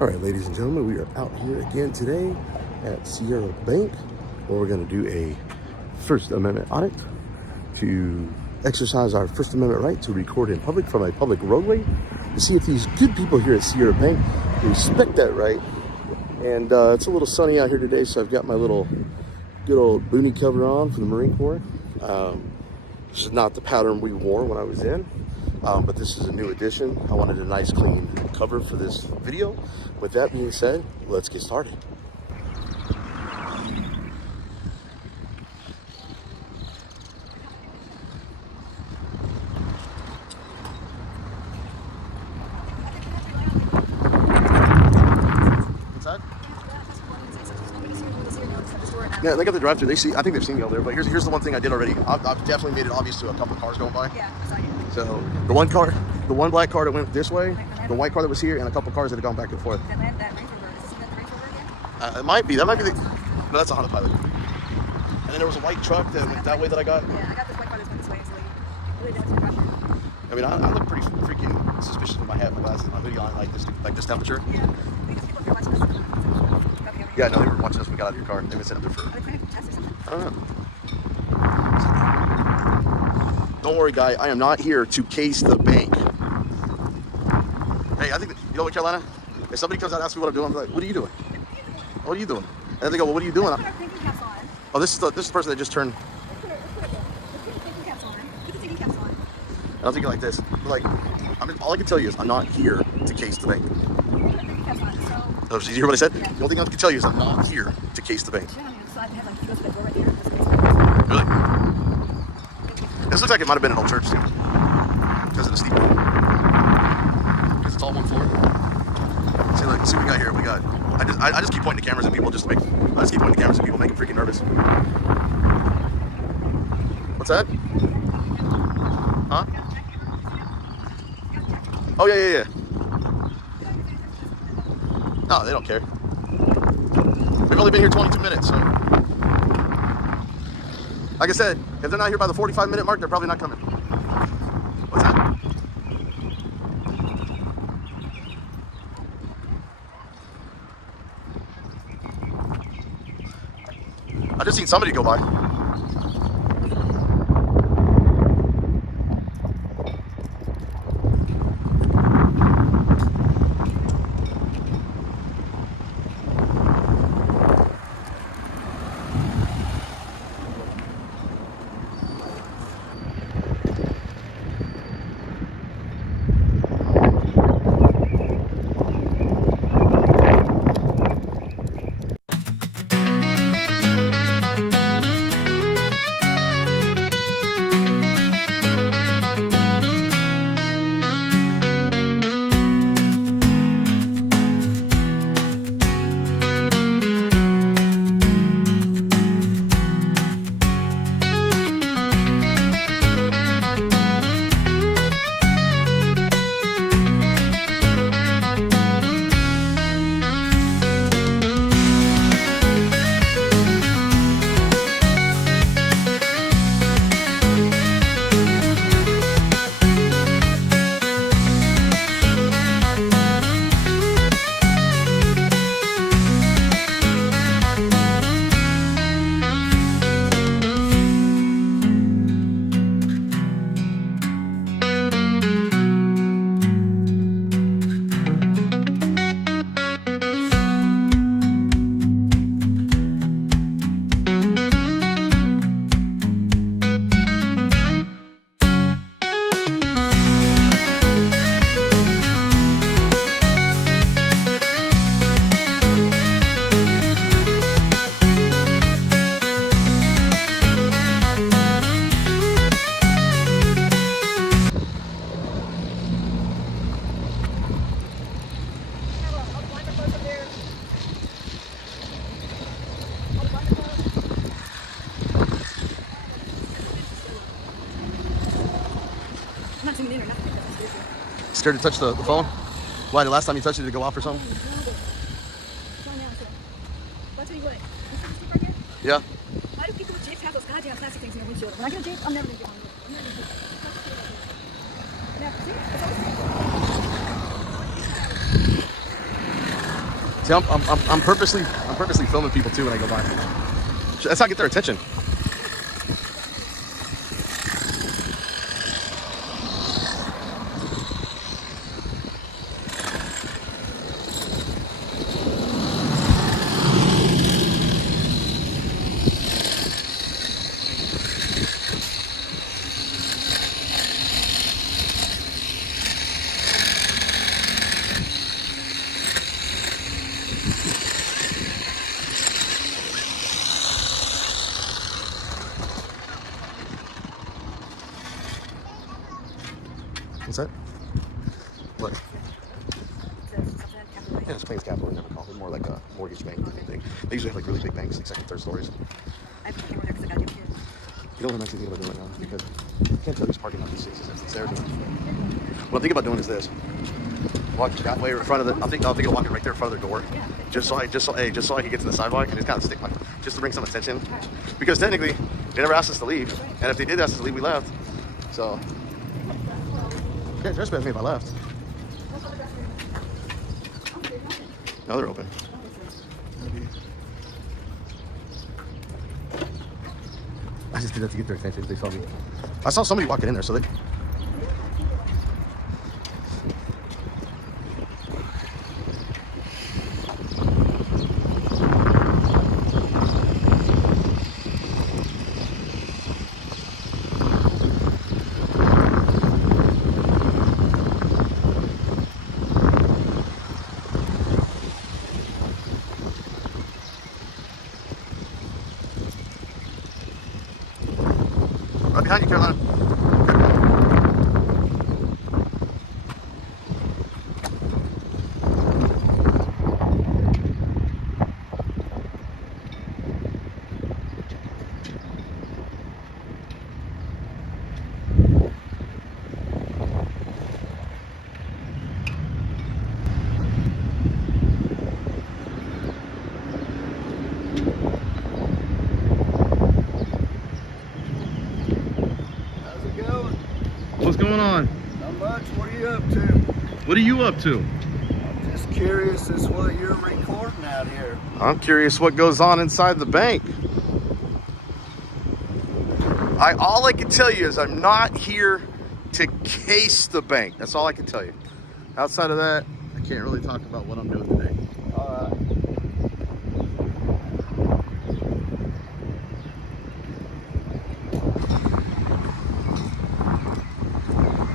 All right, ladies and gentlemen, we are out here again today at Sierra Bank, where we're going to do a First Amendment audit to exercise our First Amendment right to record in public from a public roadway, to see if these good people here at Sierra Bank respect that right. And it's a little sunny out here today, so I've got my little good old boonie cover on from the Marine Corps. This is not the pattern we wore when I was in, but this is a new addition. I wanted a nice clean cover for this video. With that being said, let's get started. Yeah, they got the drive-through. They see. I think they've seen me over there. But here's the one thing I did already. I've definitely made it obvious to a couple of cars going by. Yeah, I saw you. So the one black car that went this way, the white car that was here, and a couple of cars that have gone back and forth. That Range Rover. Is that the Range Rover again? It might be. That might be the. No, that's a Honda Pilot. And then there was a white truck that went that way that I got. Yeah, I got this white car that went this way. So really don't rush it. I mean, I look pretty freaking suspicious with my hat, my glasses, my hoodie on, like this temperature. Yeah, because people are watching us. Yeah, no, they were watching us when we got out of your car. They've been sitting up there for... Are they planning to test or something? I don't know. Don't worry, guy. I am not here to case the bank. Hey, I think that, you know what, Carolina? If somebody comes out and asks me what I'm doing, I'm like, what are you doing? What are you doing? And they go, well, what are you doing? Oh, this is the person that just turned... Put the thinking caps on. Put the thinking caps on. And I'm thinking like this. Like, all I can tell you is I'm not here to case the bank. Oh, did you hear what I said? Yeah. The only thing I can tell you is I'm not here to case the bank. Really? This looks like it might have been an old church too. Because of the steeple. Because it's all one floor. See, look, see what we got here. We got. I just keep pointing the cameras at people just to make. I just keep pointing the cameras at people, make them freaking nervous. What's that? Huh? Oh yeah. No, they don't care. They've only been here 22 minutes, so. Like I said, if they're not here by the 45-minute mark, they're probably not coming. What's that? I just seen somebody go by. Scared to touch the phone? Why, the last time you touched it, did it go off or something? Yeah. Why do people with Jeeps have those goddamn plastic things in their windshield? When I get a Jeep, I'm never going to get one. Yeah, see? See, I'm purposely filming people too when I go by. That's how I get their attention. What's that? What? Yeah, it's Plains Capital. They never call it more like a mortgage bank. They usually have like really big banks, like second, third stories. I have to work because I got 2 kids. You don't have anything about doing it right now because you can't tell who's parking on these spaces if it's theirs. What I think about doing is this: walk that way in front of the. I think I'll walk it right there in front of their door, just so I can get to the sidewalk and just kind of stick just to bring some attention, because technically they never asked us to leave, and if they did ask us to leave, we left. So you can't trespass me if I left. Now they're open. I just did that to get their attention if they saw me. I saw somebody walking in there, so they... Right behind you, Carolina. What's going on? Not much. What are you up to? What are you up to? I'm just curious as what you're recording out here. I'm curious what goes on inside the bank. All I can tell you is I'm not here to case the bank. That's all I can tell you. Outside of that, I can't really talk about what I'm doing today. All right.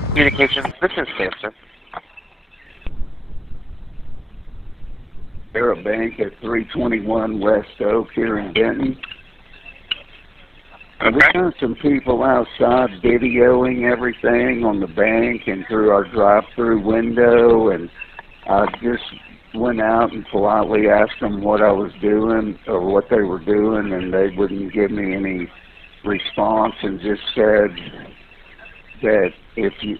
Communications, this is Samson. They're a bank at 321 West Oak here in Benton. Okay. We got some people outside videoing everything on the bank and through our drive-through window, and I just went out and politely asked them what I was doing or what they were doing, and they wouldn't give me any response and just said that if you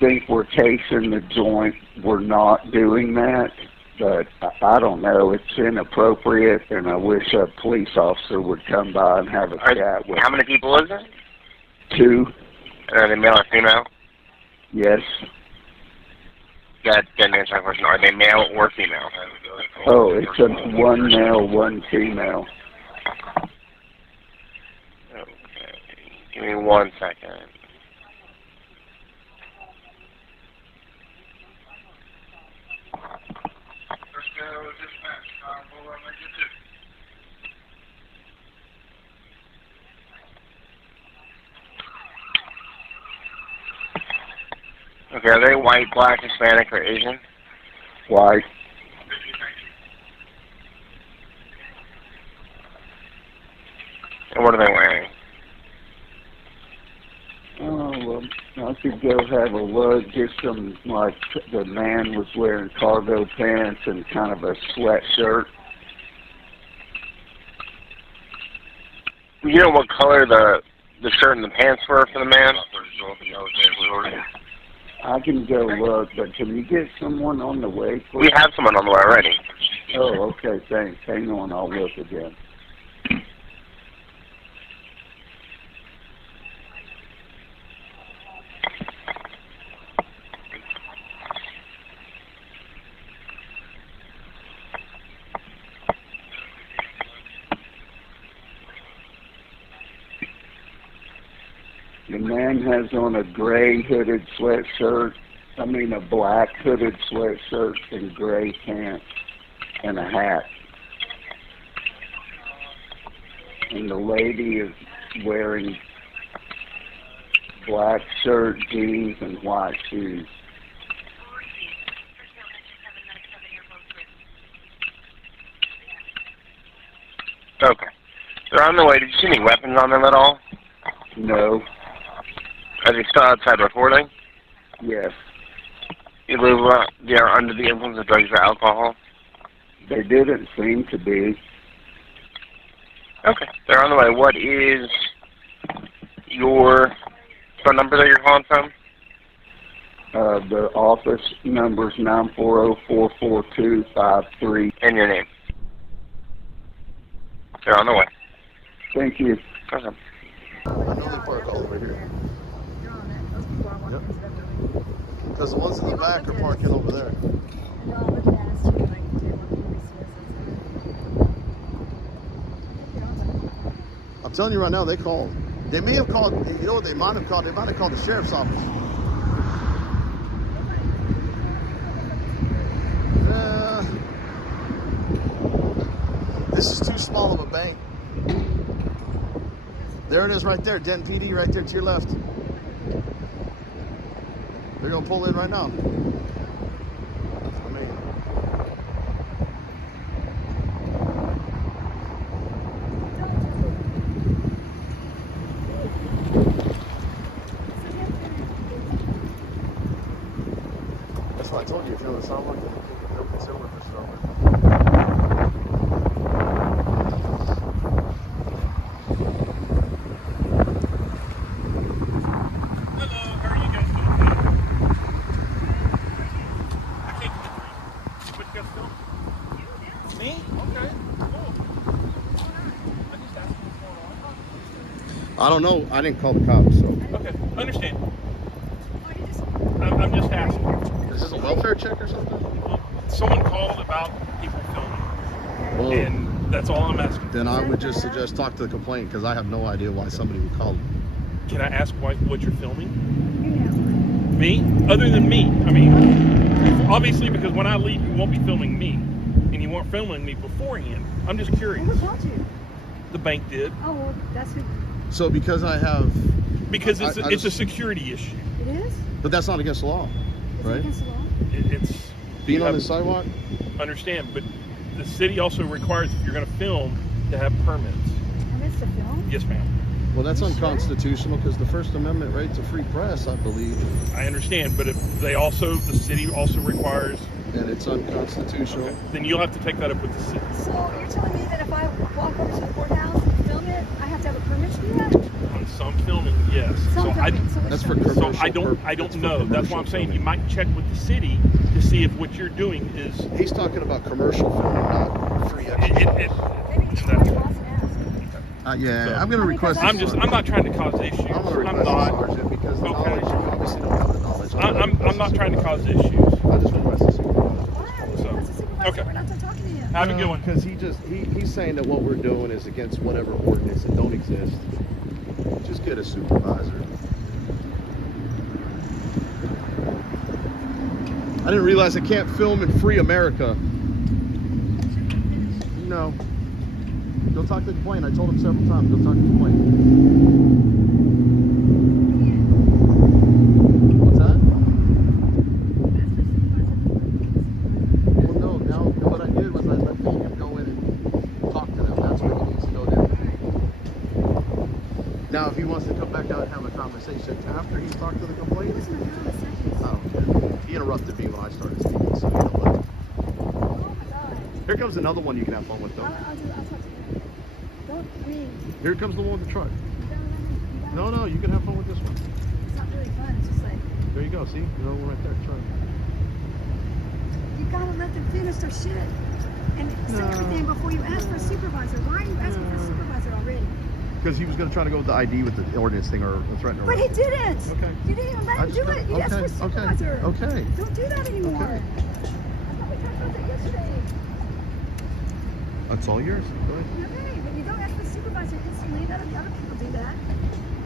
think we're casing the joint, we're not doing that. But I don't know, it's inappropriate, and I wish a police officer would come by and have a chat with How many people is it? 2. Are they male or female? Yes. That didn't answer my question. Are they male or female? Oh, it's a 1 male, 1 female. Okay. Give me 1 second. Okay, are they white, black, Hispanic, or Asian? White. And what are they wearing? Oh, well, I could go have a look. Just some, like, the man was wearing cargo pants and kind of a sweatshirt. You know what color the shirt and the pants were for the man? I can go look, but can you get someone on the way, please? We have someone on the way already. Oh, okay, thanks. Hang on, I'll look again. The man has on a gray hooded sweatshirt. I mean a black hooded sweatshirt and gray pants and a hat. And the lady is wearing black shirt, jeans, and white shoes. Okay. They're on the way. Did you see any weapons on them at all? No. Are they still outside recording? Yes. You believe they are under the influence of drugs or alcohol? They didn't seem to be. Okay. They're on the way. What is your phone number that you're calling from? The office number's 940-442-53. And your name. They're on the way. Thank you. Okay. I know they park all over here. You're on it. Those people are walking Yep. into that building. Because the ones in the back are parking over there. No, look at that. It's too like, dude, what do I'm telling you right now, they called. They may have called, you know what they might have called? They might have called the sheriff's office. This is too small of a bank. There it is right there, Denton PD, right there to your left. They're gonna pull in right now. I mean, that's what I told you. If you know the sound like they'll consider it for stuff. Me? Okay, cool. I don't know. I didn't call the cops, so. Okay, understand. I'm just asking. Is this a welfare check or something? Someone called about people filming, Well, and that's all I'm asking. then I would just suggest talk to the complaint because I have no idea why somebody would call. Can I ask what you're filming? Me? Other than me? I mean, obviously, because when I leave, you won't be filming me, and you weren't filming me beforehand. I'm just curious. Who called you? The bank did. Oh, well, that's who. So because I have, Because it's I it's a just- security issue. It is? but that's not against the law, Is it right? against the law? It's Being you on have- the sidewalk. Understand, but the city also requires if you're going to film to have permits. Permits to film? Yes, ma'am. Well, that's You sure? unconstitutional because the First Amendment right to free press, I believe, I understand, but if the city also requires, and it's unconstitutional. then you'll have to take that up with the city. So you're telling me that if I walk over to the courthouse and film it, I have to have a permit to do that? On some filming, yes. Some So filming. So That's which for filming? commercial. I don't It's for know. That's why I'm commercial saying you filming. might check with the city to see if what you're doing is. He's talking about commercial filming, not free extra. Maybe you should call your boss and ask. Yeah, So- I'm going to request. I'm not trying to cause issues. I'm going to I'm request a not. sergeant because the Okay. knowledge, you obviously don't have the knowledge. I'm not trying to cause issues. I just request a supervisor. Why? That's a supervisor. Okay. We're not done talking to him. Have a good one. Because he's saying that what we're doing is against whatever ordinance that don't exist. Just get a supervisor. I didn't realize I can't film in free America. No. Go talk to the complaint. I told him several times. Go talk to the complaint. What's that? Well, no. Now what I did was I let him go in and talk to them. That's what he needs to go do. Now, if he wants to come back out and have a conversation after he's talked to the complaint, Listen to her in a second. I don't care. He interrupted me when I started speaking, so you know what? Oh my God. Here comes another one you can have fun with, though. I'll talk to him. Don't, I mean, Here comes the one with the truck. you No, no, you can have fun with this one. It's not really fun. It's just like, There you go. See, another one right there. Truck. you gotta let them finish their shit. And say everything before you ask for a supervisor. Why are you asking for a supervisor already? Because he was going to try to go with the ID with the ordinance thing or threaten But he didn't. Okay. You didn't even let him do it. He asked for a supervisor. Okay. Don't do that anymore. Okay. I thought we talked about that yesterday. That's all yours. Go ahead. Okay, but you don't ask for a supervisor instantly. Let the other people do that.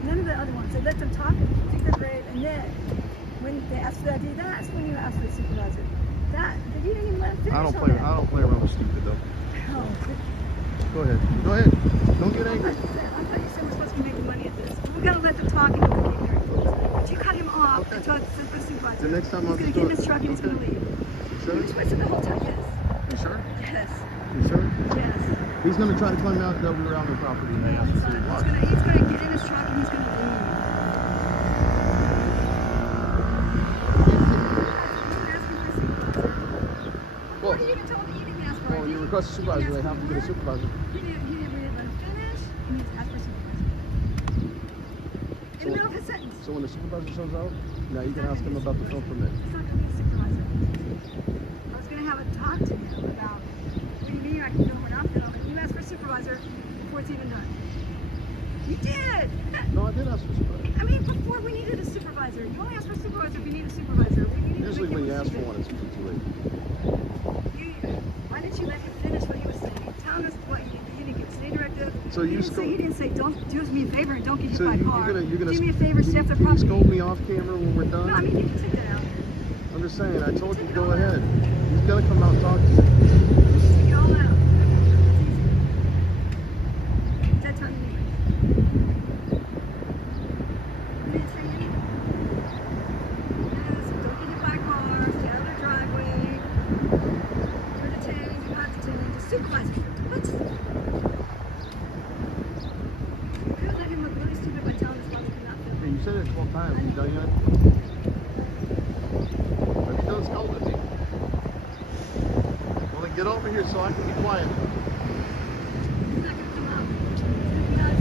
None of the other ones. They let them talk and think they're great, and then when they ask for the ID, that's when you ask for the supervisor. That you didn't even let them finish. I don't play around with stupid though. Oh, Go ahead. Go ahead. Don't get angry. I thought you said we're supposed to be making money at this. We gotta let them talk and keep hearing. But you cut him off and told the supervisor. The next time he's gonna get in his truck and he's gonna leave. You sure? You twisted the whole time. Yes. You sure? Yes. You sure? Yes. He's gonna try to claim out that we were on the property and they asked us to He's watch. gonna get in his truck and he's gonna leave. Well, What are you even told that you didn't ask for well, ID? you request a supervisor, they have to get a supervisor. He didn't let him finish. He needs to ask for a supervisor. In the middle of his sentence. So when the supervisor shows out, now you can ask him about the film permit. He's not gonna be a supervisor. I was gonna have a talk to him about what do you mean I can film or not film? You asked for a supervisor before it's even done. You did! No, I did ask for a supervisor. I mean, before we needed a supervisor. You only ask for a supervisor if you need a supervisor. Usually when you ask for one, it's too late. Why didn't you let him finish what he was saying? Telling us what he didn't get state directive. So he didn't say, don't do me a favor and don't get hit by a car. You're gonna do me a favor, stay off the Can you property. scold me off camera when we're done? No, I mean, you can take that out. I'm just saying, I told you to go ahead. He's gonna come out and talk to you. Take it all out. It's easy. That's how you do it. You didn't say anything. Yes, don't get hit by cars, stay out of the driveway. You're detained, you're not detained. The supervisor. What? You could let him look really stupid by telling us why we could not film. Hey, you said it 12 times. You done yet? Have you done scolding me? Well, then get over here so I can be quiet. He's not going to come out.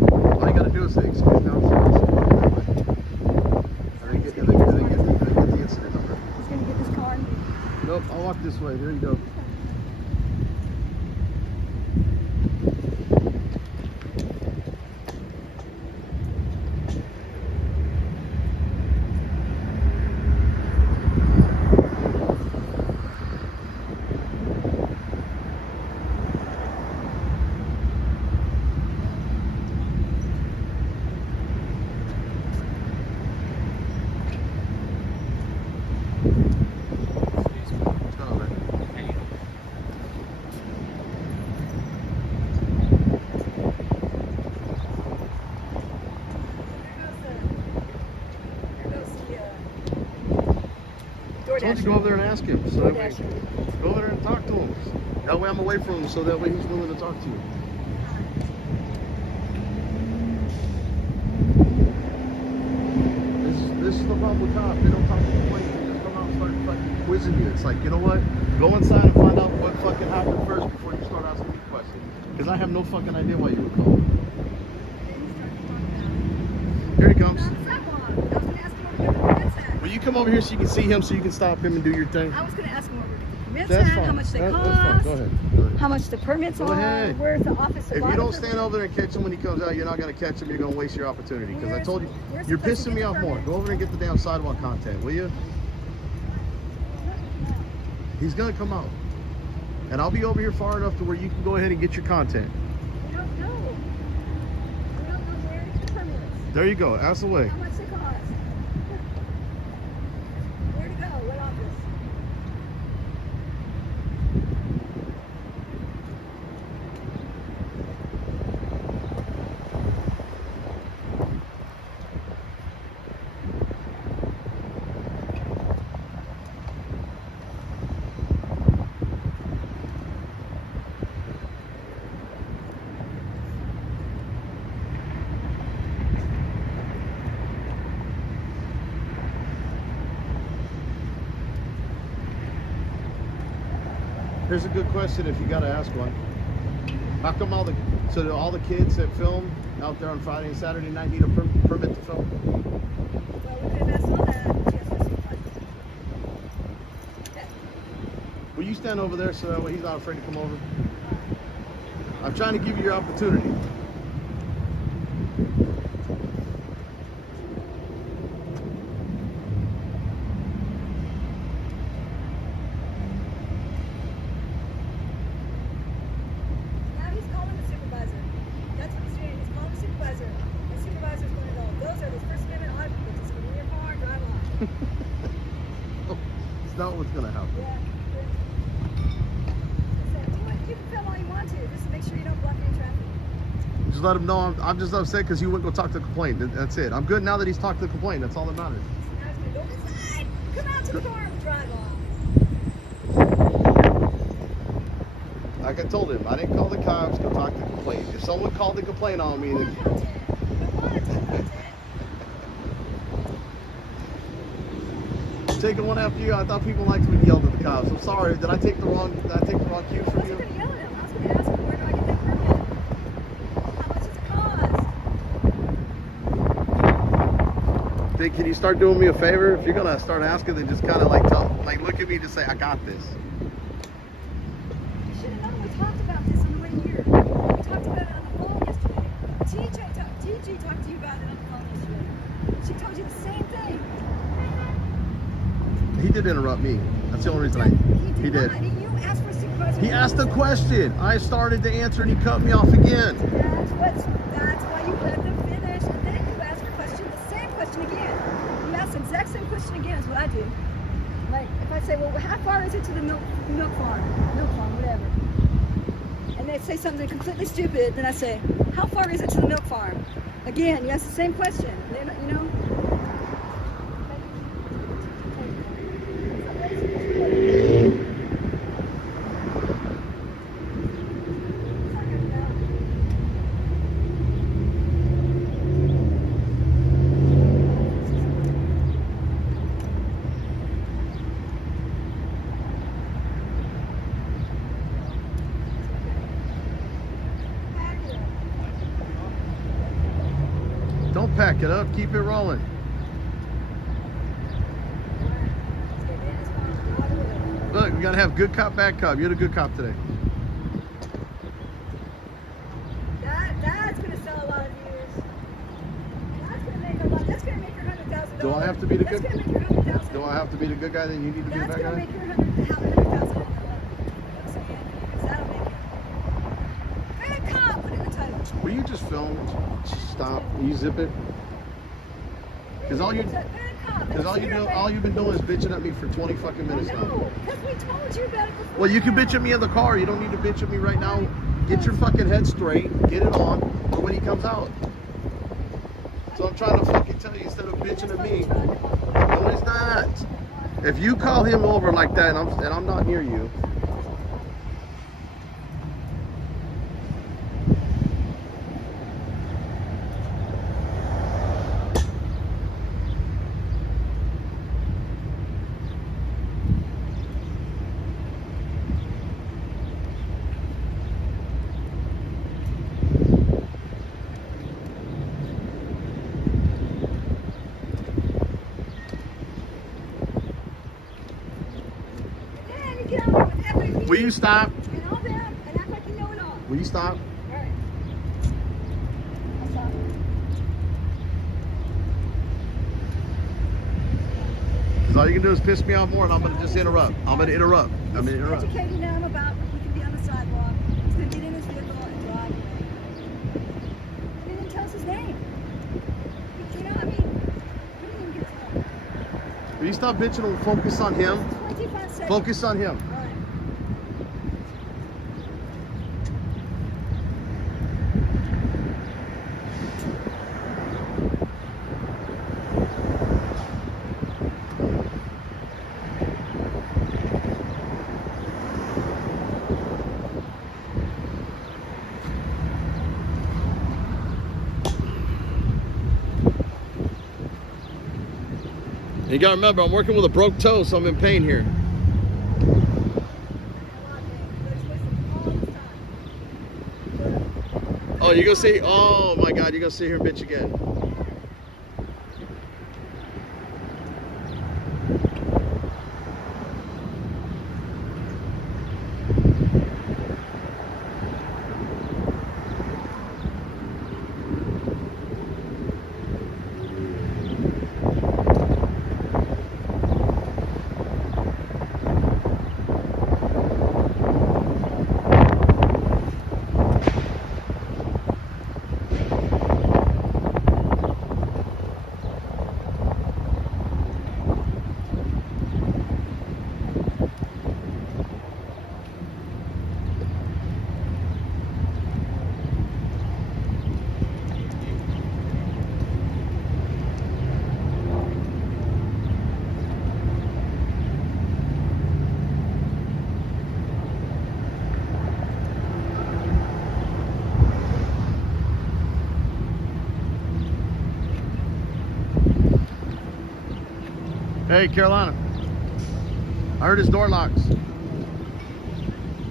All you gotta do is say, excuse me, I'm sorry. And then get the incident number. He's going to get this car and leave. Nope, I'll walk this way. There you go. What's going on there? I told you to go over there and ask him. So that way, go over there and talk to him. That way I'm away from him, so that way he's willing to talk to you. This is the problem with cops. They don't talk to the police. They just come out and start fucking quizzing you. It's like, you know what? Go inside and find out what fucking happened first before you start asking me questions. Because I have no fucking idea why you would call. Here he comes. Will you come over here so you can see him, so you can stop him and do your thing? I was going to ask him what the permits That's are, fine. how much they That's cost, fine. Go ahead. Go ahead. how much the permits Go are, ahead. where's the office. If you don't stand over there and catch him when he comes out, you're not going to catch him. You're going to waste your opportunity. Because I told you, Where's you're the place to pissing get me the off more. permit? Go over there and get the damn sidewalk content, will you? He's going to come out. And I'll be over here far enough to where you can go ahead and get your content. We don't know. We don't know where the permits. There you go. Ask away. How much they cost. Where to go? What office? Here's a good question if you got to ask one. How come all the kids that film out there on Friday and Saturday night need a permit to film? Well, we could have asked all that. Yes, for supervisor. Will you stand over there so that way he's not afraid to come over? I'm trying to give you your opportunity. That's not what's gonna happen. Yeah. You can film all you want to, just make sure you don't block any traffic. Just let him know I'm just upset because he wouldn't go talk to the complaint. That's it. I'm good now that he's talked to the complaint. That's all that matters. Now he's gonna go inside. Come out to the car and drive off. Like I told him, I didn't call the cops. Go talk to the complaint. If someone called the complaint on me, then taking one after you. I thought people liked me to yell at the cops. I'm sorry. Did I take the wrong cue I from wasn't you? gonna yell at him. I was gonna ask him, where do I get that permit? How much does it cost? Then can you start doing me a favor? If you're gonna start asking, then just kind of like look at me and just say, I got this. You should have known. We talked about this on the way here. We talked about it on the phone yesterday. TJ talked to you about it on the phone yesterday. She told you the same thing. He did interrupt me. That's the only reason he did. Not. You asked for a supervisor. He asked a question. I started to answer and he cut me off again. That's why you let them finish, and then you ask a question, the same question again. You ask the exact same question again is what I do. Like if I say, well, how far is it to the milk farm, whatever, and they say something completely stupid, then I say, how far is it to the milk farm? Again, you ask the same question. You know. Don't pack it up. Keep it rolling. Look, we gotta have good cop, bad cop. You're the good cop today. That's gonna sell a lot of views. That's gonna make a lot. That's gonna make your $100,000. Do I have to be the good? That's gonna make your $100,000. Do I have to be the good guy? Then you need to be the That's bad gonna guy. make your $100,000. That'll make it. Bad cop. Put it in the title. Will you just film? Stop. Will you zip it? Because all you've been doing is bitching at me for 20 fucking minutes now. No, because we told you about it before. Well, you can bitch at me in the car. You don't need to bitch at me right now. Get your fucking head straight. Get it on for when he comes out. So I'm trying to fucking tell you instead of bitching at me. No, it's not. If you call him over like that and I'm not near you. Will you stop? And all that, and act like you know it all. Will you stop? All right. I'll stop. Because all you can do is piss me off more and I'm going to just interrupt. I'm going to interrupt. Educating them about he can be on the sidewalk. He's going to get in his vehicle and drive away. And he didn't tell us his name. You know, I mean, we didn't even get to know. Will you stop bitching and focus on him? 25 seconds. Focus on him. All right. You gotta remember, I'm working with a broke toe, so I'm in pain here. Oh, you gonna see? Oh my God, you gonna sit here and bitch again? Hey, Carolina. I heard his door locks.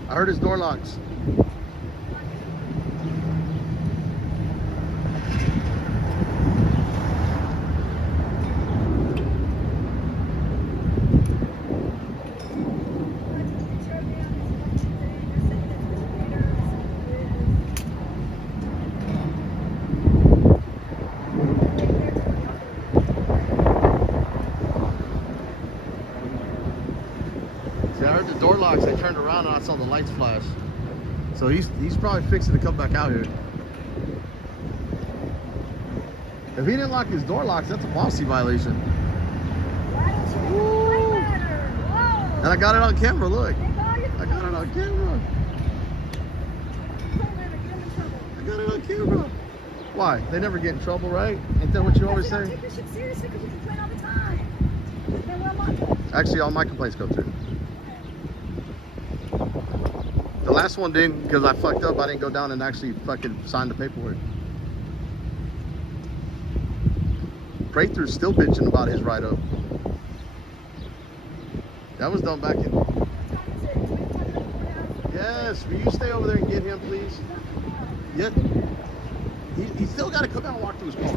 I heard his door locks. See, I heard the door locks. I turned around and I saw the lights flash. So he's probably fixing to come back out here. If he didn't lock his door locks, that's a policy violation. And I got it on camera, look. I got it on camera. I got it on camera. Why? They never get in trouble, right? Ain't that what you always say? Take your shit seriously because we complain all the time. Then we're not. Actually, all my complaints go through. The last one didn't because I fucked up. I didn't go down and actually fucking sign the paperwork. Breakthrough's still bitching about his write-up. That was done back in... Yes, will you stay over there and get him, please? Yeah. He still got to come out and walk to his car.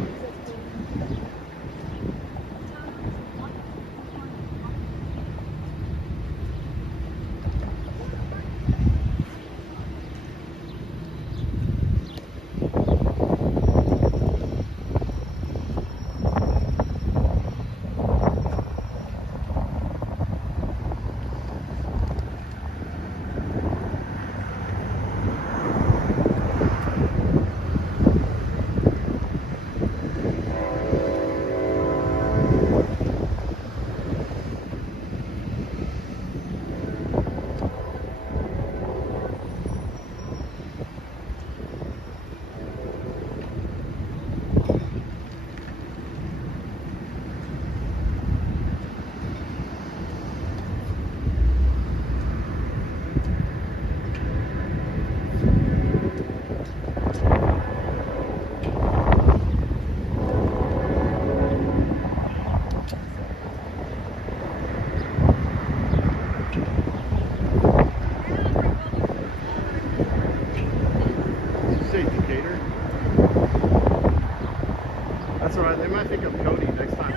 That's alright, they might think of Cody next time.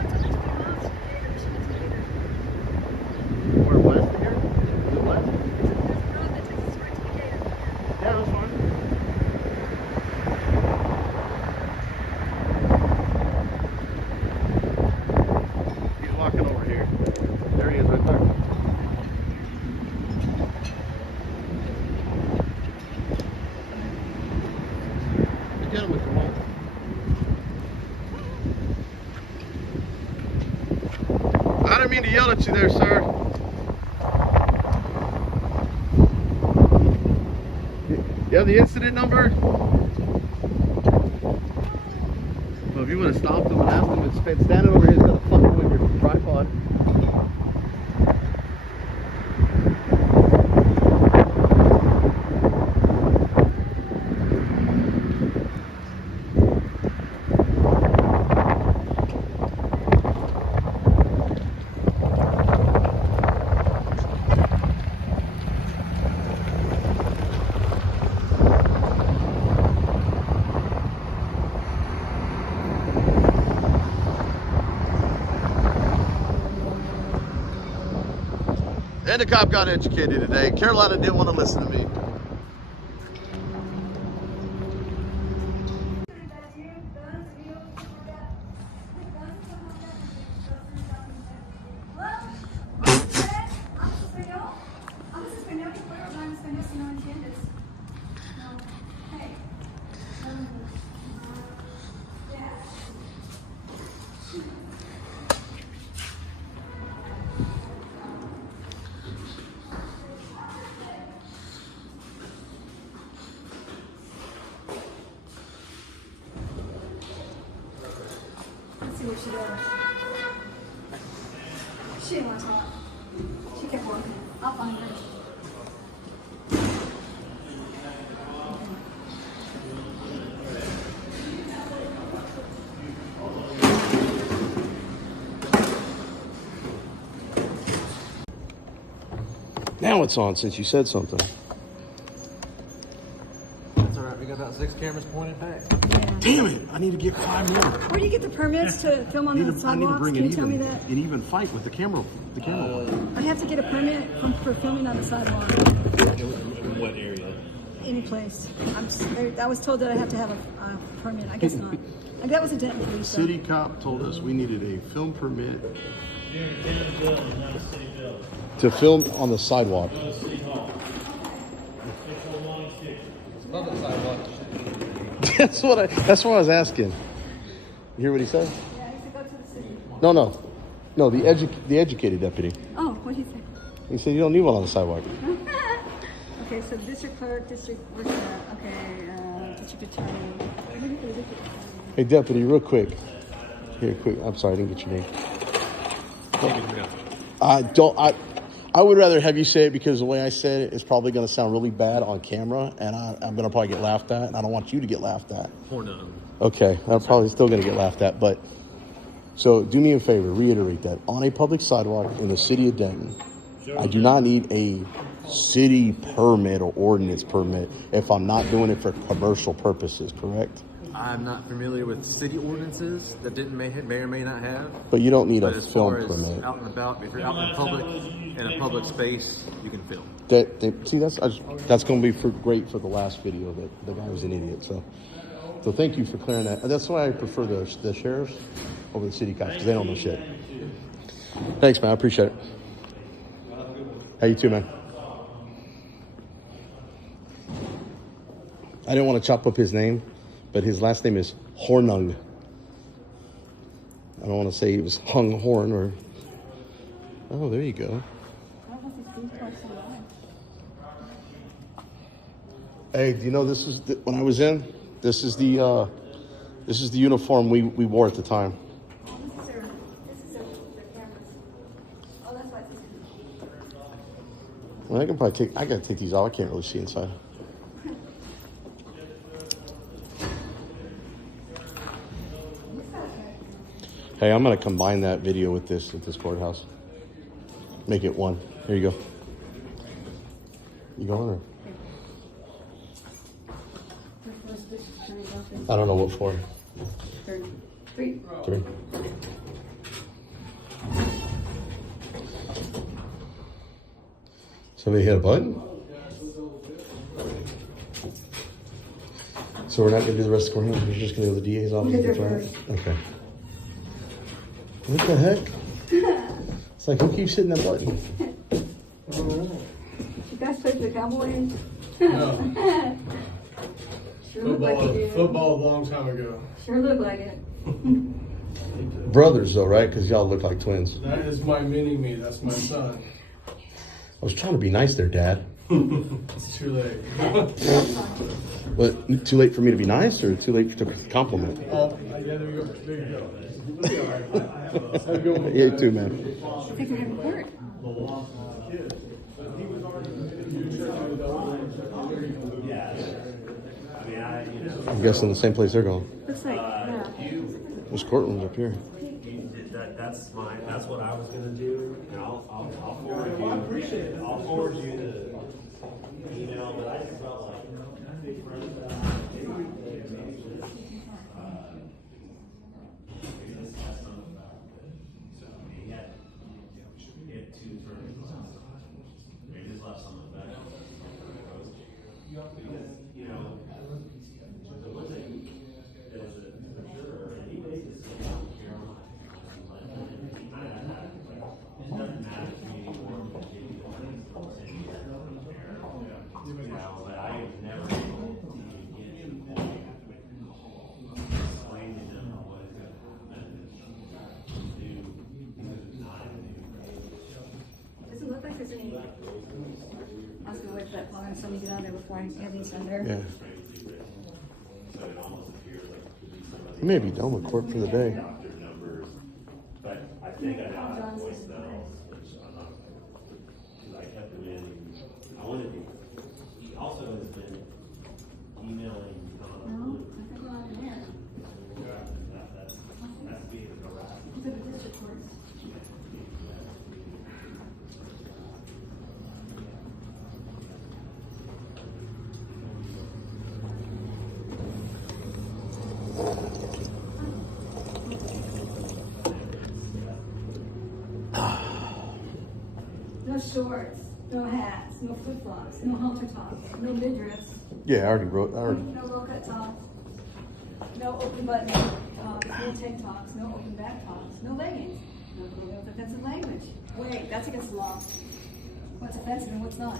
Where, west here? Is it west? Yeah, that's fine. He's walking over here. There he is right there. Get him with the wall. I didn't mean to yell at you there, sir. You have the incident number? Well, if you would have stopped him and asked him, it's standing over here, he's got a fucking with your tripod. And the cop got educated today. Carolina didn't want to listen to me. See what she does. She didn't want to talk. She kept walking. I'll find her. Now it's on since you said something. That's all right. We got about 6 cameras pointed back. Damn it! I need to get 5 more. Where do you get the permits to film on the sidewalks? Can you tell me that? An even fight with the camera. The camera. I have to get a permit for filming on the sidewalk. In what area? Any place. I was told that I have to have a permit. I guess not. That was a Denton police. City cop told us we needed a film permit to film on the sidewalk. That's what I was asking. You hear what he said? Yeah, I used to go to the city. No. The educated deputy. Oh, what did he say? He said you don't need one on the sidewalk. Okay, so district clerk, district attorney. Hey, deputy, real quick. Here, quick. I'm sorry, I didn't get your name. I would rather have you say it because the way I said it is probably going to sound really bad on camera, and I'm going to probably get laughed at, and I don't want you to get laughed at. Or no. Okay, I'm probably still going to get laughed at, but so do me a favor, reiterate that on a public sidewalk in the city of Denton, I do not need a city permit or ordinance permit if I'm not doing it for commercial purposes, correct? I'm not familiar with city ordinances that Denton may or may not have. But you don't need But a as film far as permit. out and about, if you're out in public, in a public space, you can film. That's going to be great for the last video that the guy was an idiot. So thank you for clearing that. That's why I prefer the sheriffs over the city cops because they don't know shit. Thanks, man. I appreciate it. How you too, man? I didn't want to chop up his name, but his last name is Hornung. I don't want to say he was hung horn or... Oh, there you go. Hey, do you know this is when I was in? This is the uniform we wore at the time. Well, I gotta take these off. I can't really see inside. Hey, I'm gonna combine that video with this at this courthouse. Make it one. Here you go. You going or? I don't know what for. 3. Somebody hit a button? So we're not gonna do the rest of the courthouse, we're just gonna go to the DA's office? Okay. What the heck? It's like, who keeps hitting that button? You guys played the Cowboys? No. Sure looked like you did. Football a long time ago. Sure looked like it. Brothers though, right? Because y'all look like twins. That is my mini-me. That's my son. I was trying to be nice there, Dad. It's too late. But too late for me to be nice or too late to compliment? Oh, yeah, there you go. There you go. Have a good one. You too, man. I think we're having court. I'm guessing the same place they're going. Looks like, yeah. There's courtrooms up here. That's what I was gonna do, and I'll forward you. I appreciate it. I'll forward you the email, but I just felt like he had 2 terms. He just left some of the back. You know, the one thing is that for sure, he basically stayed out in Carolina. It doesn't matter to me anymore. But I have never been able to get explain to them what is going to do. Doesn't look like there's any. I was gonna wait for that phone and somebody get out there before I have these under. Yeah. He may be done with court for the day. But I think I have voicemails, which I'm not, because I kept them in. I wanted to. He also has been emailing. No, I think we're on there. That's being harassed. It's at the district court. shorts, no hats, no flip-flops, no halter tops, no midriffs, Yeah, I already wrote. no low-cut tops, no open button tops, no tank tops, no open back tops, no leggings, no offensive language. Wait, that's against the law. What's offensive and what's not?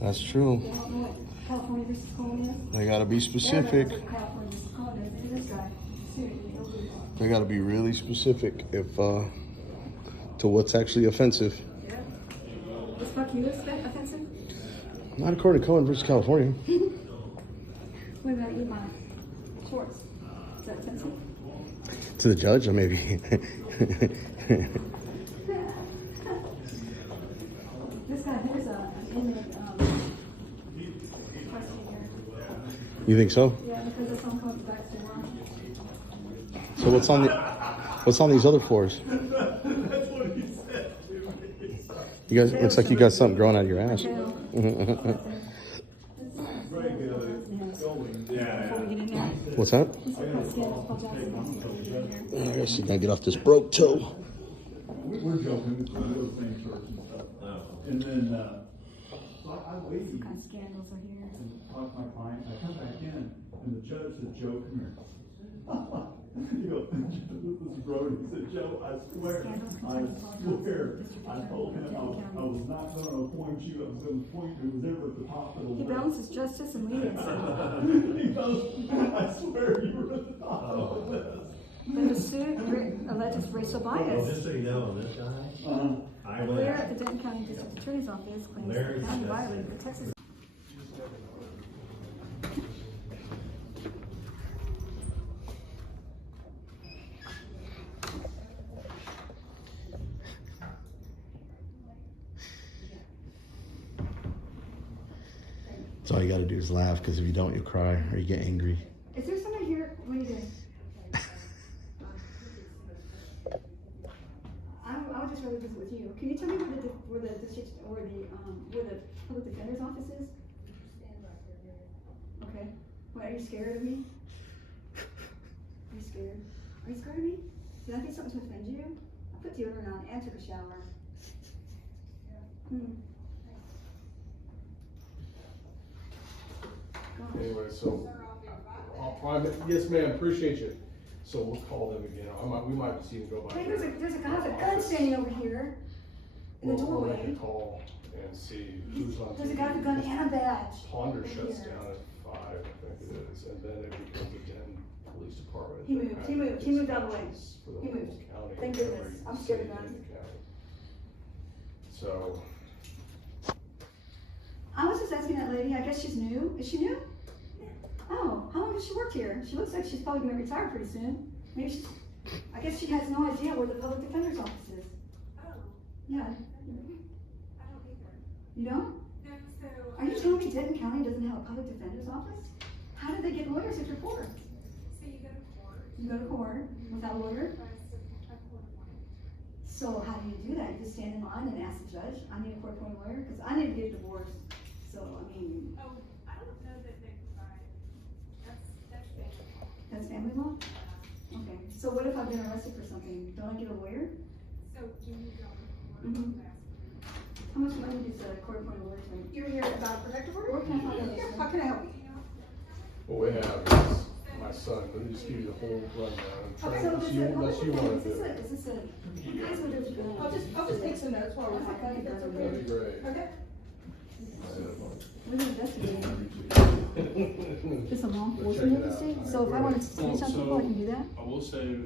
That's true. You don't know what California versus Cone is? They gotta be specific. California versus Cone is. Look at this guy. Seriously, illegal. They gotta be really specific if to what's actually offensive. Yeah. Is fuck you offensive? Not according to Cohen versus California. What about eat my shorts? Is that offensive? To the judge, or maybe. This guy, there's an inmate question here. You think so? Yeah, because it's on comes back to law. So what's on these other floors? You guys, looks like you got something growing out of your ass. What's that? I guess you gotta get off this broke toe. We're joking. We go to the same church and stuff. And then, so I waited. What kind of scandals are here? And talk to my client. I come back in, and the judge said, "Joe, come here." You know, this brother, he said, "Joe, I swear, I told him I was not going to appoint you. I was going to appoint whoever at the top of the list." He balances justice and leniency. He goes, "I swear you were at the top of the list." But the suit alleges racial bias. Just so you know, this guy, I went. Where at the Denton County District Attorney's Office claims the county violated the Texas. So all you gotta do is laugh, because if you don't, you'll cry or you get angry. Is there somebody here? What are you doing? I would just rather visit with you. Can you tell me where the district or where the public defender's office is? Okay. What, are you scared of me? Are you scared? Are you scared of me? Did I do something to offend you? I put deodorant on and took a shower. Anyway, so yes, ma'am. Appreciate you. So we'll call them again. We might see them go by. Hey, there's a guy with a gun standing over here in the We'll doorway. make a call and see who's on. There's a guy with a gun and a badge. Ponder right shuts here. down at 5, I think it is, and then it becomes a Denton Police Department. He moved out of the way. For the He whole moved. county. Thank goodness. every I'm scared of city in guns. the county. So. I was just asking that lady, I guess she's new. Is she new? Oh, how long has she worked here? She looks like she's probably gonna retire pretty soon. Maybe she's, I guess she has no idea where the public defender's office is. Oh. Yeah. I don't either. You don't? No, so. Are you telling me Denton County doesn't have a public defender's office? How did they get lawyers if you're poor? So you go to court. You go to court without a lawyer? A court appointment. So how do you do that? You just stand in line and ask the judge, I need a court-appointed lawyer? Because I need to get a divorce. So, I mean. Oh, I don't know that they provide, that's family law. That's family law? Okay, so what if I've been arrested for something? Don't I get a lawyer? So do you go to court? Mhm. How much money does a court-appointed lawyer make? You're here about a protective order? Where can I find that? How can I help you? What we have is my son. Let me just give you the whole rundown. Okay, so Unless you want to do it. is this a, you guys will do it good. I'll just take some notes while we're talking, if that's That'd okay. be great. Okay. We're investigating. It's a law enforcement agency, so if I want to snitch on people, I can do that? I will say,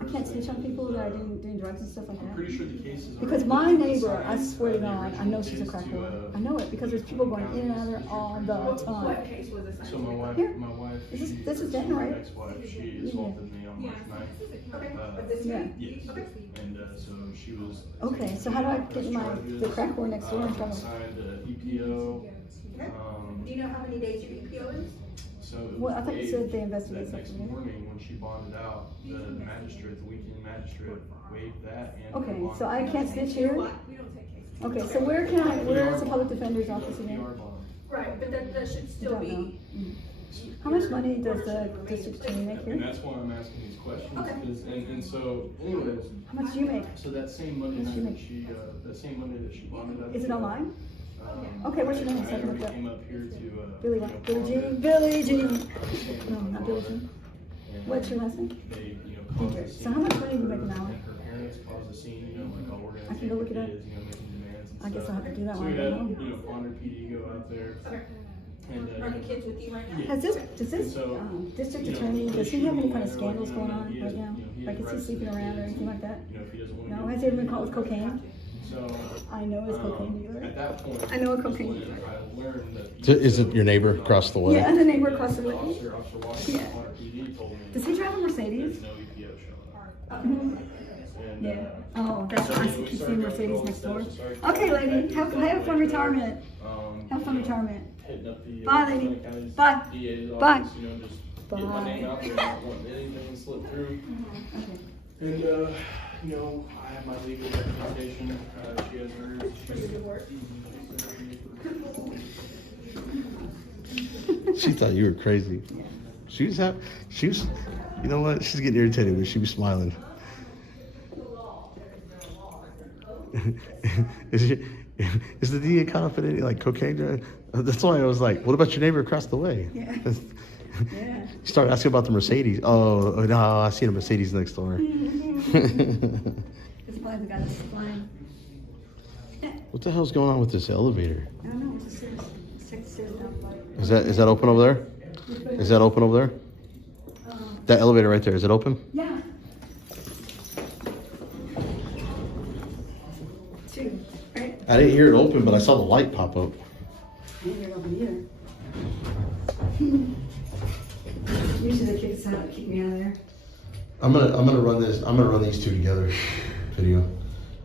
I can't snitch on people that are doing drugs and stuff like I'm that? pretty sure the case is. Because my neighbor, I swear to God, I know she's a crack whore. I know it because there's people going in and out of there all the What time. case was this? So my wife, Here. This is Denton, right? my ex-wife, she assaulted me on March 9th. Okay, Uh, but this Yeah. Yes, Okay. and so she was. Okay, so how do I get the crack whore next door in trouble? Signed EPO. Do you know how many days your EPO is? So it Well, I was thought you waived said they investigated that next something. morning when she bonded out, the magistrate, the weekend magistrate waived that and. Okay, bonded so I out. can't snitch here? What? We don't take cases. Okay, so where is the public defender's office again? PR bond. Right, but that should still Don't know. be, How much money does the district attorney make here? And that's why I'm asking these questions. Okay. And so, anyways. How much do you make? So that same Monday night that she, that same Monday that she brought it up. Is it online? Okay, what's your name? I already came up here to, Billy what? Billie Jean? Billie Jean! No, not Billie Jean. What's your last name? They, caused a scene. So how much money do you make an hour? And her parents caused a scene, like, oh, we're gonna I can take go look the it up. kids, making demands and I guess I'll have to do that So when we I had, go home. Ponder PD go out there. And, Are the kids with you right now? Does this district attorney, does he have any kind of scandals going on right now? Like, is he sleeping around or anything like that? No, has he ever been caught with cocaine? So, I know his cocaine dealer. at that point, I know a cocaine dealer. I learned that. Is it your neighbor across the way? Yeah, the neighbor across the way. Officer Washington, Yeah. Ponder PD told me. Does he drive a Mercedes? No EPO showing up. Mhm. And, Yeah. Oh, that's why I keep seeing Mercedes next door. Okay, lady, have fun retirement. Have fun retirement. hitting up the Bye, lady. County's Bye. DA's Bye. office, just getting my name out there, not wanting anything to slip through. Okay. And, I have my legal representation, she has hers. She thought you were crazy. She was, you know what? She's getting irritated, but she was smiling. Is the DA caught up in any like cocaine drug? That's why I was like, what about your neighbor across the way? Yeah. Yeah. You started asking about the Mercedes. Oh, no, I seen a Mercedes next door. It's probably the guy that's flying. What the hell's going on with this elevator? I don't know, it's a stairs down. Is that open over there? Is that open over there? That elevator right there, is it open? Yeah. 2, right? I didn't hear it open, but I saw the light pop up. I didn't hear it open either. Usually they kick us out, keep me out of there. I'm gonna run these two together video.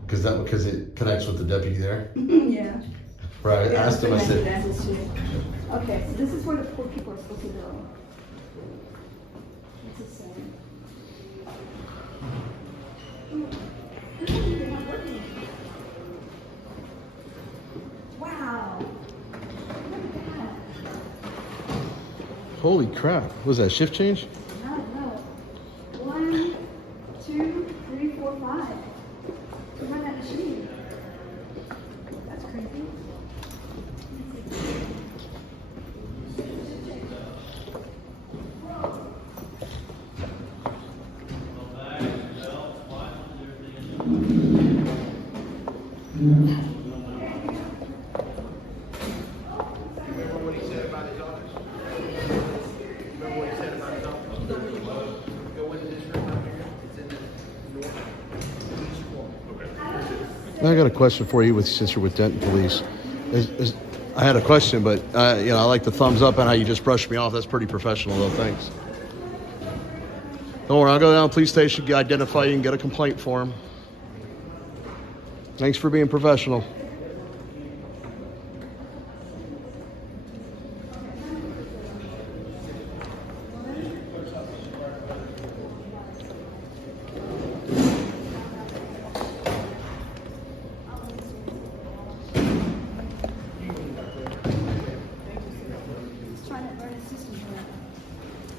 Because it connects with the deputy there. Yeah. Right, I asked him, I said, okay, so this is where the poor people are supposed to go. What's it say? They're not working. Wow. Look at that. holy crap, was that shift change? I don't know. 1, 2, 3, 4, 5. To run that machine. That's crazy. Remember what he said about his office? Remember what he said about his office? Go into this room right here. It's in the northeast corner. I got a question for you since you're with Denton Police. I had a question, but I like the thumbs up on how you just brushed me off. That's pretty professional, though. Thanks. Don't worry, I'll go down to the police station, identify you, and get a complaint for him. Thanks for being professional.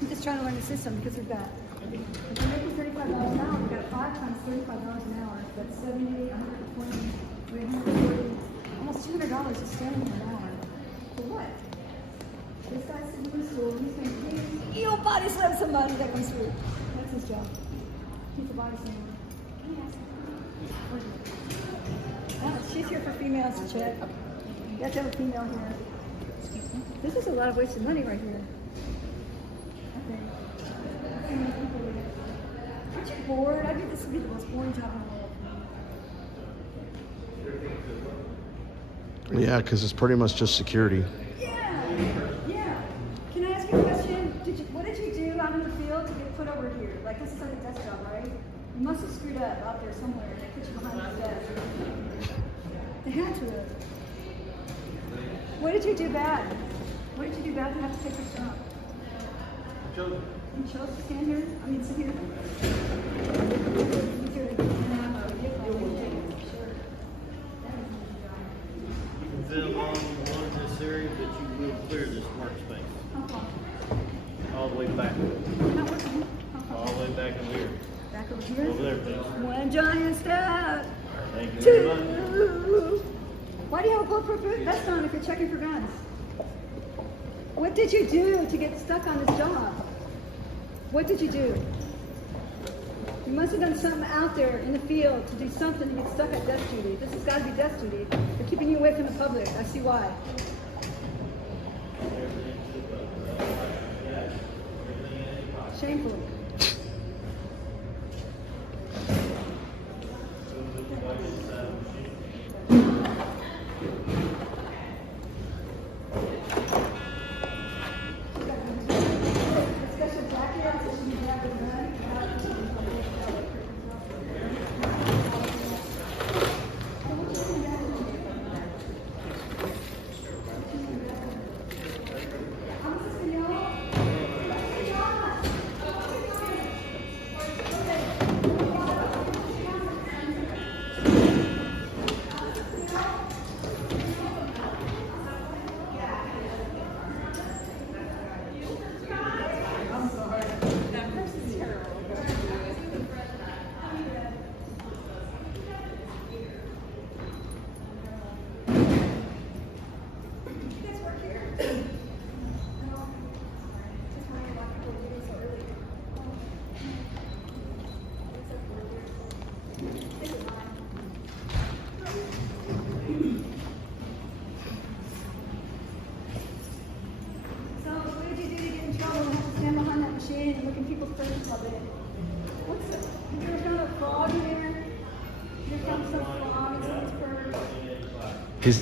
I'm just trying to learn the system because we've got, if you're making $35 an hour, we've got 5 times $35 an hour. That's 70, 120, 140, almost $200 is standing an hour. For what? This guy's sitting in the stool, he's going to he'll body slam somebody that comes through. That's his job. He's a body slammer. Can I ask her? She's here for females to check. You have to have a female here. This is a lot of wasted money right here. Okay. Aren't you bored? I think this would be the most boring job in the world. Yeah, because it's pretty much just security. Yeah. Can I ask you a question? What did you do out in the field to get put over here? Like, this is like a desk job, right? You must have screwed up out there somewhere. They put you behind the desk. They had to have. What did you do bad? What did you do bad to have to take this job? You chose to stand here? I mean, sit here? You can fit along one of this area, but you will clear this workspace. How far? Over there, please. One giant step. Thank you Two. very much. Why do you have a bulletproof vest on if you're checking for guns? What did you do to get stuck on this job? What did you do? You must have done something out there in the field to do something to get stuck at desk duty. This has got to be desk duty. They're keeping you away from the public. I see why. Shameful.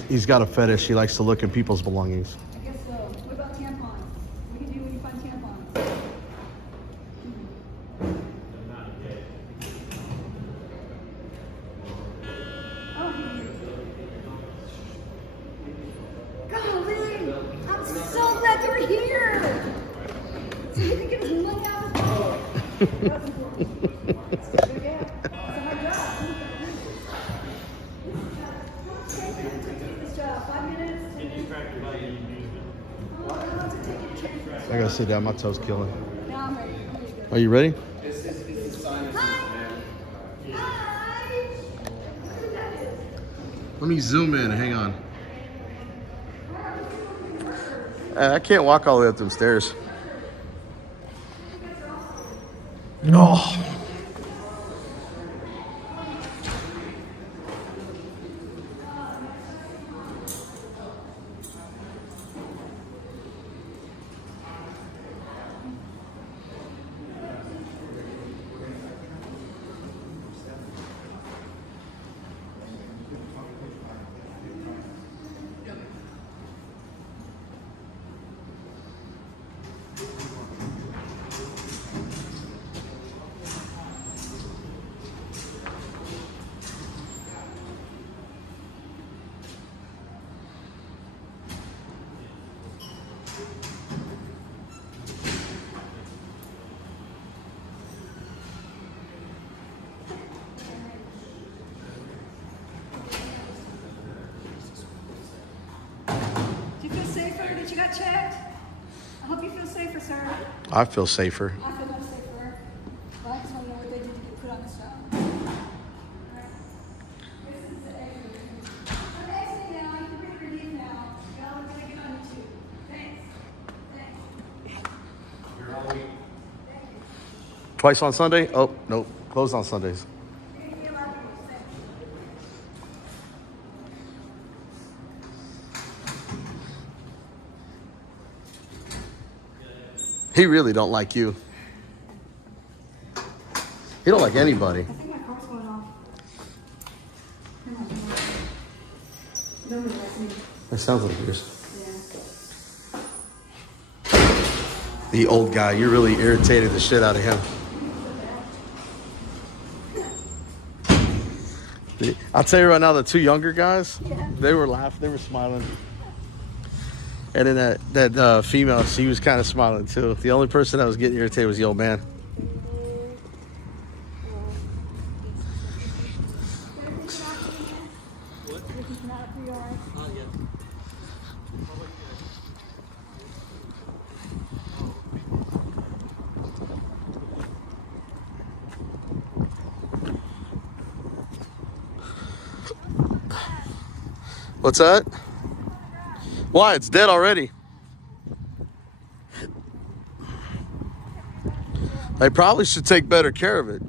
He's got a fetish. He likes to look in people's belongings. I guess so. What about tampons? What do you do when you find tampons? Golly! I'm so glad you were here! So he can get his money out of his pocket. That was important. It's a big app. It's a hard job. This job, 5 minutes, 10 minutes. I gotta sit down. My toes killing. Now I'm ready. Are you ready? Let me zoom in. Hang on. I can't walk all the way up them stairs. No. Do you feel safer that you got checked? I hope you feel safer, sir. I feel safer. I feel much safer. But I just want to know what they did to get put on this job. This is the exit. I'm exiting now. You can breathe relief now. Y'all are going to get on you too. Thanks. Thanks. Twice on Sunday? Oh, nope. Closed on Sundays. He really don't like you. He don't like anybody. I think my car's going off. Nobody likes me. That sounds like yours. Yeah. The old guy, you really irritated the shit out of him. I'll tell you right now, the two younger guys, they were laughing, they were smiling. And then that female, she was kind of smiling too. The only person that was getting irritated was the old man. What's that? Why? It's dead already. They probably should take better care of it.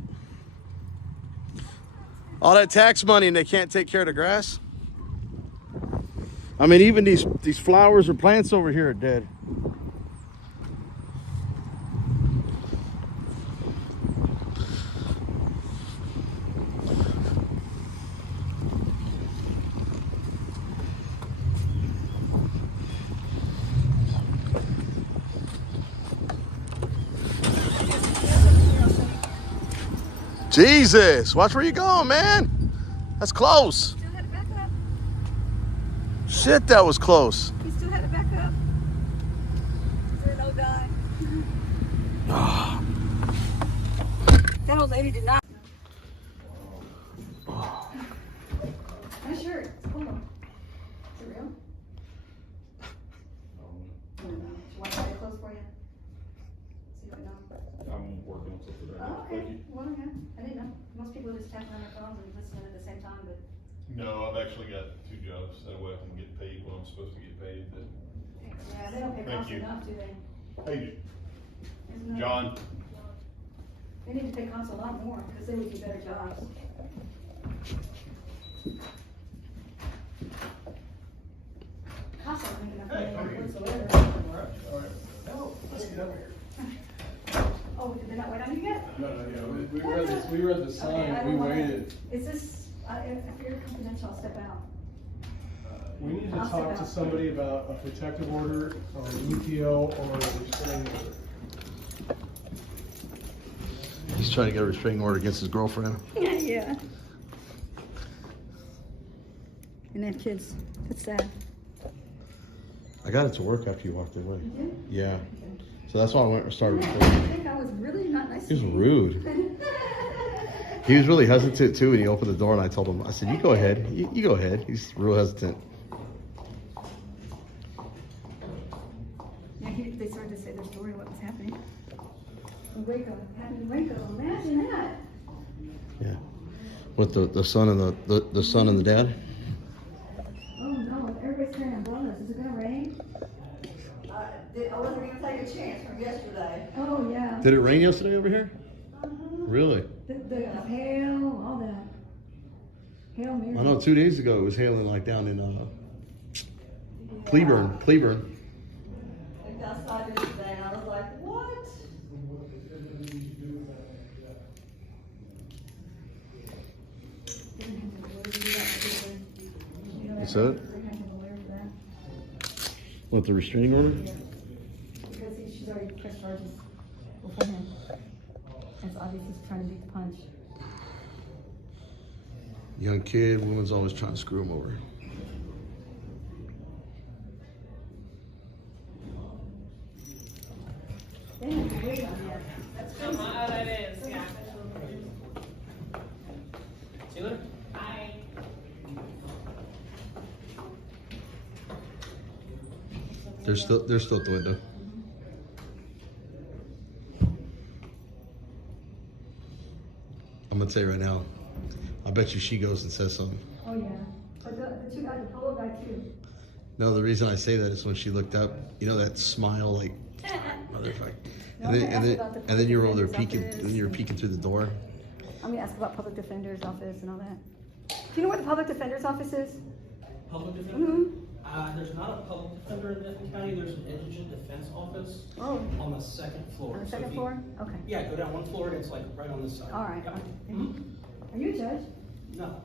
All that tax money and they can't take care of the grass. I mean, even these flowers or plants over here are dead. Jesus, watch where you going, man. That's close. Still had to back up. Shit, that was close. He still had to back up. Is there no die? That old lady did not. Nice shirt. It's cool. Is it real? I don't know. Do you want to try it close for you? See if I know. I'm working on something right now. Oh, okay. Well, yeah. I didn't know. Most people just tap on their phones and listen at the same time, but. No, I've actually got 2 jobs. That way I can get paid when I'm supposed to get paid. But Yeah, they don't pay Thank costs you. enough, do they? hey, Isn't that- John. They need to pay costs a lot more, because they would do better jobs. Costs don't make enough money whatsoever. Oh, Let's get over here. oh, did they not wait on you yet? No, we read the sign, Okay, I we don't wanna- waited. Is this, if you're confidential, I'll step out. We need to I'll talk sit to out. somebody about a protective order, or an EPO, or a restraining order. He's trying to get a restraining order against his girlfriend. Yeah. And they have kids. That's sad. I got it to work after you walked away. You did? Yeah. So that's why I went and started I recording. think I was really not nice He was to you. rude. He was really hesitant too, and he opened the door, and I told him, I said, "You go ahead. You go ahead." He's real hesitant. Yeah, they started to say their story, what was happening. Waco, happened in Waco. Imagine that. Yeah. With the son and the son and the dad. Oh no, everybody's carrying umbrellas. Is it gonna rain? I wasn't gonna take a chance from yesterday. Oh yeah. Did it rain yesterday over here? Really? The hail, all that. Hail Mary. I know 2 days ago it was hailing like down in Cleburne. I looked outside yesterday and I was like, what? What's that? What, the restraining order? Because she's already pressed charges before him. And it's obvious he's trying to beat the punch. Young kid, woman's always trying to screw him over. They have to wait on that. That's crazy. Oh, that is, yeah. See you later. Bye. They're still at the window. I'm gonna tell you right now. I bet you she goes and says something. Oh yeah. But the two guys, the polo guy too. No, the reason I say that is when she looked up, you know that smile, like motherfucker. No, And they asked about the then you were over there public peeking, defender's and you were office. peeking through the door. I'm gonna ask about public defender's office and all that. Do you know where the public defender's office is? Public defender? Mm-hmm. There's not a public defender in Benton County, there's an indigent defense office Oh. on the 2nd floor. On the So second if you- floor? Okay. Yeah, go down one floor and it's like right on this side. All right. Yep. Okay. Mhm. Are you a judge? No.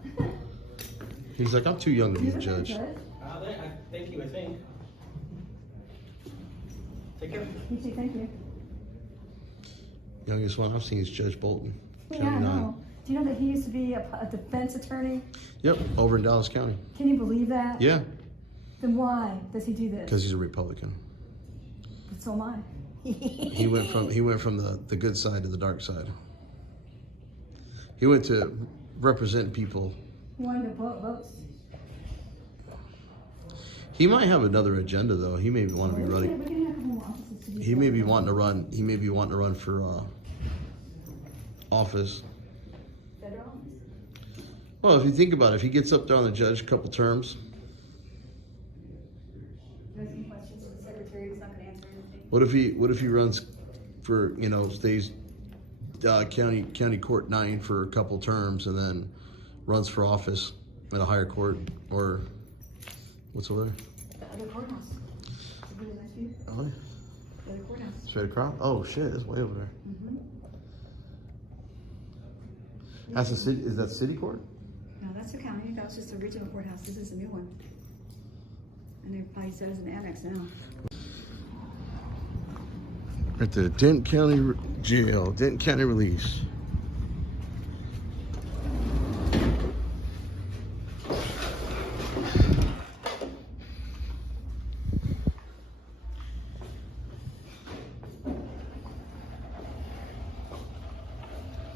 He's like, I'm too young to be You're a a judge. Thank you, I think. Take care. You too, thank you. Youngest one I've seen is Judge Bolton, Yeah, I County 9. know. Do you know that he used to be a defense attorney? Yep, over in Dallas County. Can you believe that? Yeah, Then why does he do this? because he's a Republican. But so am I. He went from the good side to the dark side. He went to represent people. He wanted to blow up votes. He might have another agenda though. He may want to be We're running. gonna have a couple more offices to do He may be stuff. wanting to run. He may be wanting to run for office. Federal? Well, if you think about it, if he gets up there on the judge a couple terms, What if he runs for, you know, stays county court 9 for a couple terms and then runs for office in a higher court, or what's over there? The other courthouse. Is it next to you? Oh, The other courthouse. straight across? Oh shit, it's way over there. Mm-hmm. That's the city. Is that city court? No, that's the county. That was just the original courthouse. This is a new one. And they probably said it's an annex now. At the Denton County Jail, Denton County Release.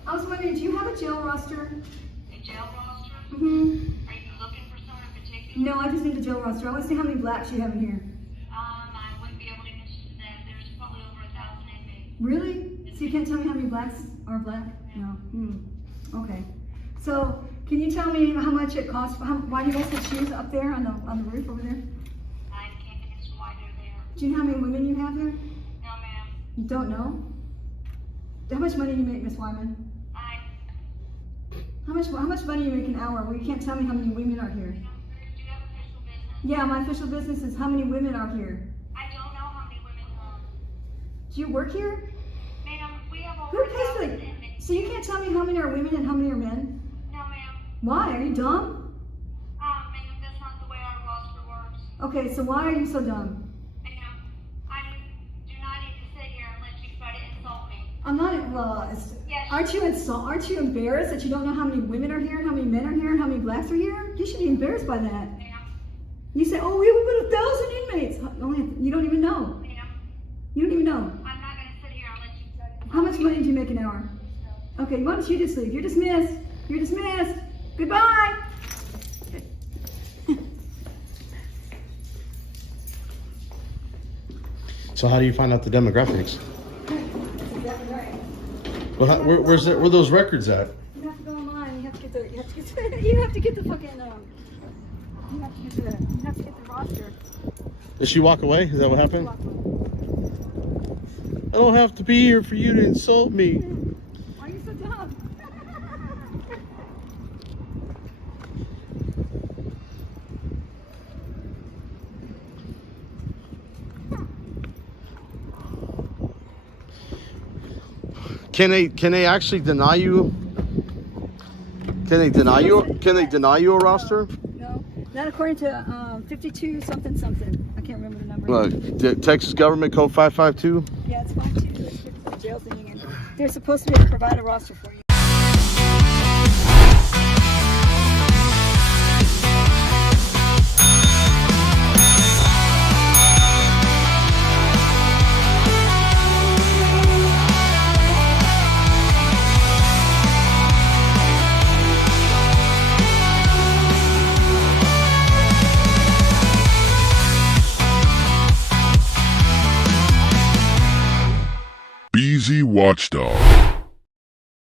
I was wondering, do you have a jail roster? A jail roster? Mm-hmm. Are you looking for someone in particular? No, I just need a jail roster. I want to see how many blacks you have in here. I wouldn't be able to answer that. There's probably over 1,000 inmates. Really? So you can't tell me how many blacks are black? No. Okay. So can you tell me how much it costs? Why do you guys have shoes up there on the roof over there? I can't answer why they're there. Do you know how many women you have there? No, ma'am. You don't know? How much money do you make, Miss Wyman? How much money do you make an hour? Well, you can't tell me how many women are here. Do you have official business? Yeah, my official business is how many women are here. I don't know how many women come. Do you work here? Ma'am, we have over Who pays for 1,000 it? inmates. So you can't tell me how many are women and how many are men? No, ma'am. Why? Are you dumb? Ma'am, that's not the way our roster works. Okay, so why are you so dumb? Ma'am, I do not need to sit here and let you try to insult me. I'm not, well, Yes. aren't you embarrassed that you don't know how many women are here and how many men are here and how many blacks are here? You should be embarrassed by that. Ma'am. You say, oh, we have about 1,000 inmates. You don't even know. Ma'am, You don't even know. I'm not going to sit here and let you try to How much money do you make an hour? Okay, why don't you just leave? You're dismissed. You're dismissed. Goodbye. So how do you find out the demographics? That's exactly right. Well, where those records at? You have to go online. You have to get the roster. Did she walk away? Is that what happened? I don't have to be here for you to insult me. Why are you so dumb? Can they actually deny you? Can they deny you a roster? No, not according to 52 something something. I can't remember the number. The Texas Government Code 552. Yeah, it's 52. It's the jail thing, and they're supposed to be able to provide a roster for you. BZ Watchdog.